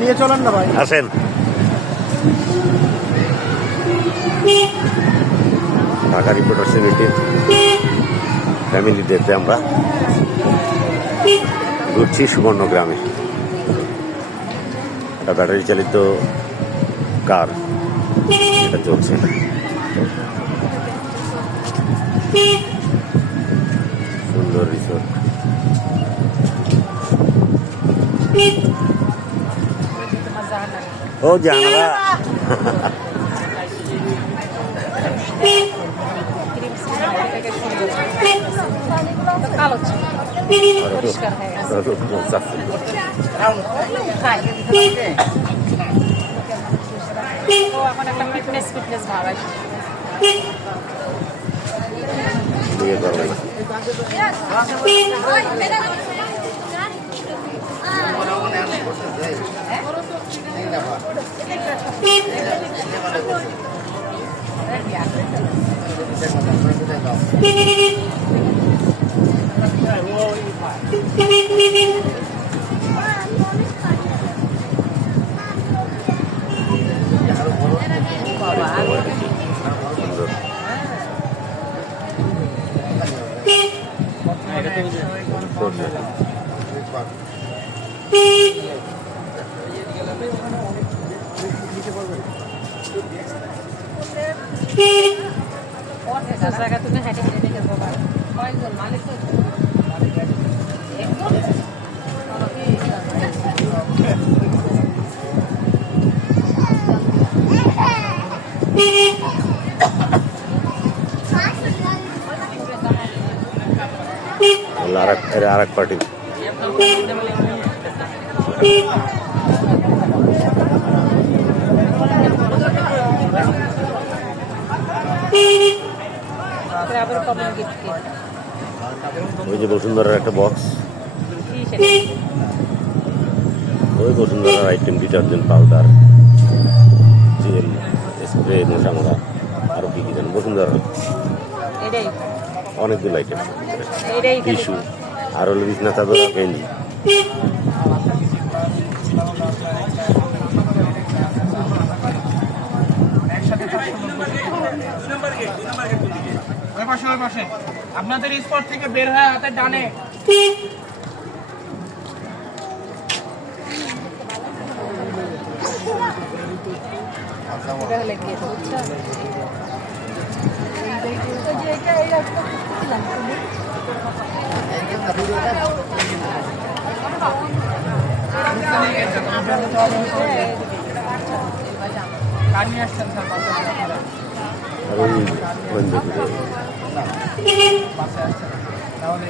নিয়ে চলেন না ভাই, আসেন। ঢাকা রিপোর্টার সিনেটির ফ্যামিলি ডেতে আমরা ঘুরছি সুবর্ণগ্রামে। একটা ব্যাটারি চালিত কার এটা চলছে। সুন্দর রিসোর্ট। ও জানালা তুমি হেঁটে হেঁটে যাবো কয়েকজন মালিক আর এক পার্টি। ওই যে বসুন্ধরার একটা বক্স, ওই বসুন্ধরার item detergent powder, gel, spray, মশা মারা, আরো কি কি জানো বসুন্ধরার অনেকগুলো আইটেম, টিস্যু, আর হলো বিছনা চাদর, গেঞ্জি। আপনাদের স্পট থেকে বের হয়ে হাতের ডানে নিয়ে আসছেন স্যার আর ওই বাসে আসছেন তাহলে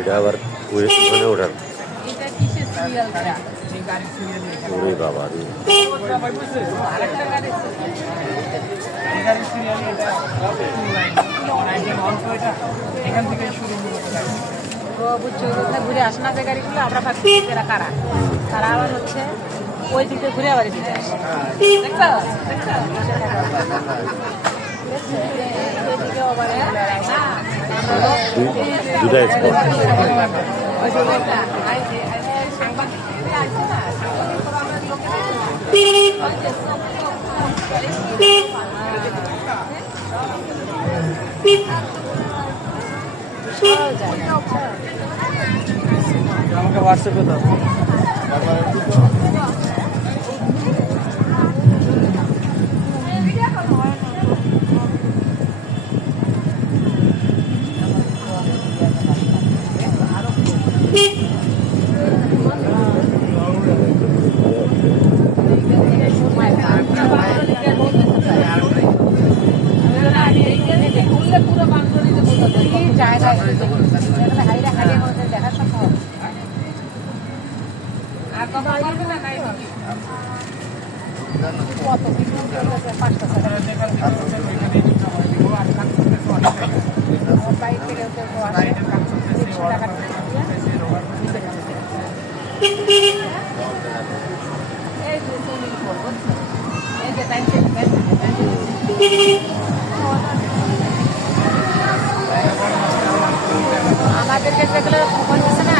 এটা আবার মানে ওঠার ওরে বাবা রে, এখান থেকে শুরু ঘুরে আসে না যে গাড়িগুলো আমরা ভাবছি এরা কারা, তারা আবার হচ্ছে ওই দিকে ঘুরে আবার দিকে আসে। দুটাই স্পট। আমাকে হোয়াটসঅ্যাপে দাও। আমাদেরকে যেগুলো খবর দিচ্ছে না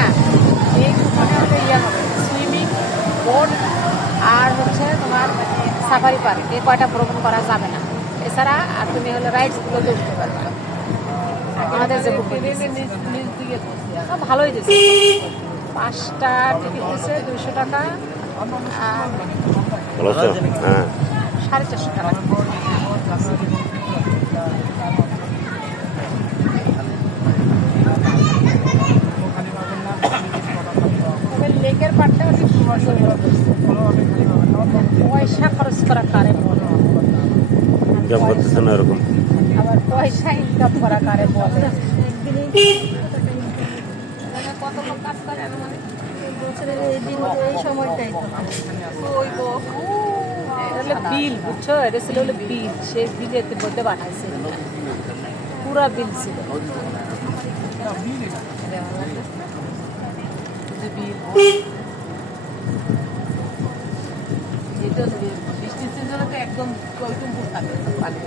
সাফারি পার্ক এই কয়টা ভ্রমণ করা যাবে না। এছাড়া আর তুমি হলো রাইডসগুলোতে উঠতে পারবে না। আমাদের যে ভালোই দিচ্ছে, 5টা টিকিট দিচ্ছে 200 টাকা আর ভালো আছো? হ্যাঁ 450 টাকা। তবে লেকের পাড়টা অনেক সুন্দর করছে। পয়সা খরচ করা কারে বলে, ইনকাম করতেছে না এরকম। আবার পয়সা ইনকাম করা কারে বলে। কত লোক কাজ করে মানে বছরের এই সময়টাই বিল, বুঝছো? এটা ছিল হলো বিল, সেই বিলের মধ্যে বানাইছে, পুরা বিল ছিল। বৃষ্টির সিজনে তো একদম টইটুম্বুর থাকে পানি।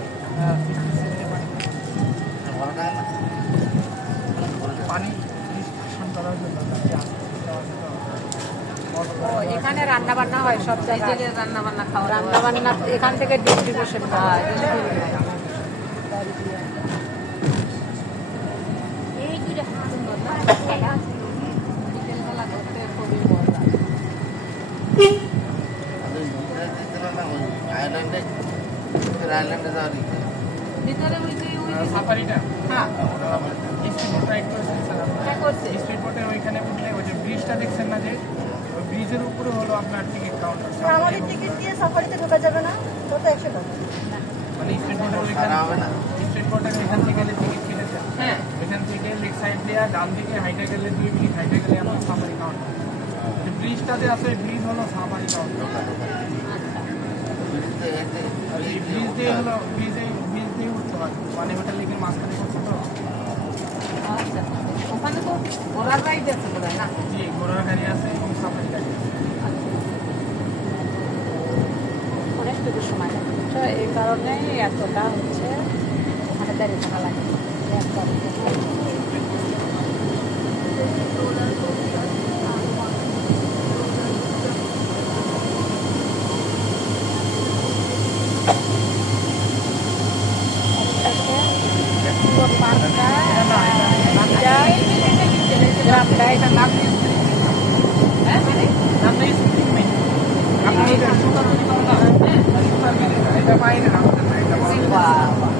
এখানে রান্না বান্না হয়, সব জায়গায় রান্না বান্না খাওয়া, রান্না বান্না এখান থেকে ডিস্ট্রিবিউশন হয়। এই দুইটা সুন্দর না, বিকেলবেলা ঘুরতে খুবই মজা। ভিতরে ওই যে সাফারিটা হ্যাঁ স্পিড রাইড করেছেন স্যার হ্যাঁ করছে। স্পিড বোটের ওইখানে উঠলে ওই যে ব্রিজটা দেখছেন না, যে ওই ব্রিজের উপরে হলো আপনার টিকিট কাউন্টার। আমাদের টিকিট দিয়ে সাফারিতে ঢোকা যাবে না, তো 100 টাকা। মানে স্পিড বোটের ওইখানে স্পিড বোটের এখান থেকে গেলে টিকিট কেটেছেন, হ্যাঁ এখান থেকে লেগ সাইড দিয়ে ডান দিকে হাইটে গেলে 2 মিনিট হাইটে গেলে আপনার সাফারি কাউন্টার। যে ব্রিজটাতে আছে ব্রিজ হলো সাফারি কাউন্টার। আর এই ব্রিজ দিয়ে হলো ব্রিজ দিয়ে উঠতে হয়, মানে ওটা লেকের মাঝখানে করছে তো। আচ্ছা, ওখানে তো ঘোড়ার রাইড আছে বোধ হয় না? জি, ঘোড়ার গাড়ি আছে এবং সাফারি গাড়ি আছে। অনেকটুকু সময় লাগে, বুঝছো? এই কারণে এতটা হচ্ছে ওখানে দাঁড়িয়ে থাকা লাগে। গ্রামটা এটা নাম হ্যাঁ মানে আপনি স্পিডিং নেই, আপনি এটা বাইরে আমাদের না, এটা বাইরে।